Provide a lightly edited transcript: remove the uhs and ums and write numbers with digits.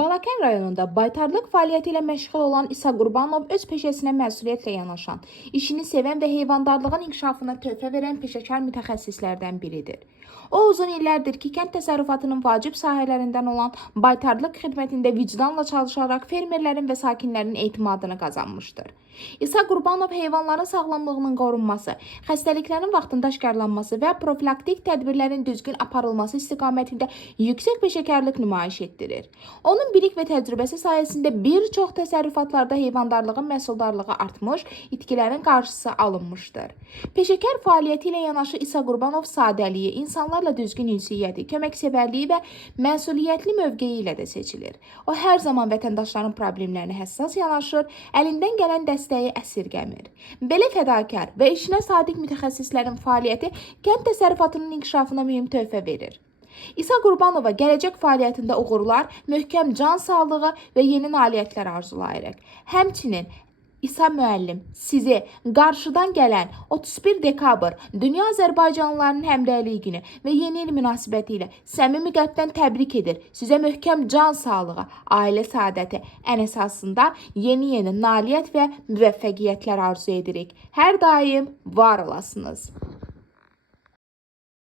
Balakən rayonunda baytarlıq fəaliyyəti ilə məşğul olan İsa Qurbanov öz peşəsinə məsuliyyətlə yanaşan, işini sevən və heyvandarlığın inkişafına töhfə verən peşəkar mütəxəssislərdən biridir. O uzun illərdir ki, kənd təsərrüfatının vacib sahələrindən olan baytarlıq xidmətində vicdanla çalışaraq fermerlərin və sakinlərin etimadını qazanmışdır. İsa Qurbanov heyvanların sağlamlığının qorunması, xəstəliklərin vaxtında aşkarlanması və profilaktik tədbirlərin düzgün aparılması istiqamətində yüksək peşəkarlıq nümayiş etdirir. Onun bilik və təcrübəsi sayəsində bir çox təsərrüfatlarda heyvandarlığın məhsuldarlığı artmış, itkilərin qarşısı alınmışdır. Peşəkar fəaliyyəti ilə yanaşı İsa Qurbanov sadəliyi, insanlarla düzgün ünsiyyəti, köməksevərliyi və məsuliyyətli mövqeyi ilə də seçilir. O hər zaman vətəndaşların problemlərinə həssas yanaşır, əlindən gələn dəstəyi əsirgəmir. Belə fədakar və işinə sadiq mütəxəssislərin fəaliyyəti kənd təsərrüfatının inkişafına mühüm töhfə verir. İsa Qurbanova gələcək fəaliyyətində uğurlar, möhkəm can sağlığı və yeni nailiyyətlər arzulayırıq. Həmçinin İsa müəllim sizi qarşıdan gələn 31 dekabr Dünya Azərbaycanlılarının Həmrəyliyi günü və yeni il münasibəti ilə səmimi qəlbdən təbrik edir. Sizə möhkəm can sağlığı, ailə səadəti, ən əsasında yeni nailiyyət və müvəffəqiyyətlər arzu edirik. Hər daim var olasınız.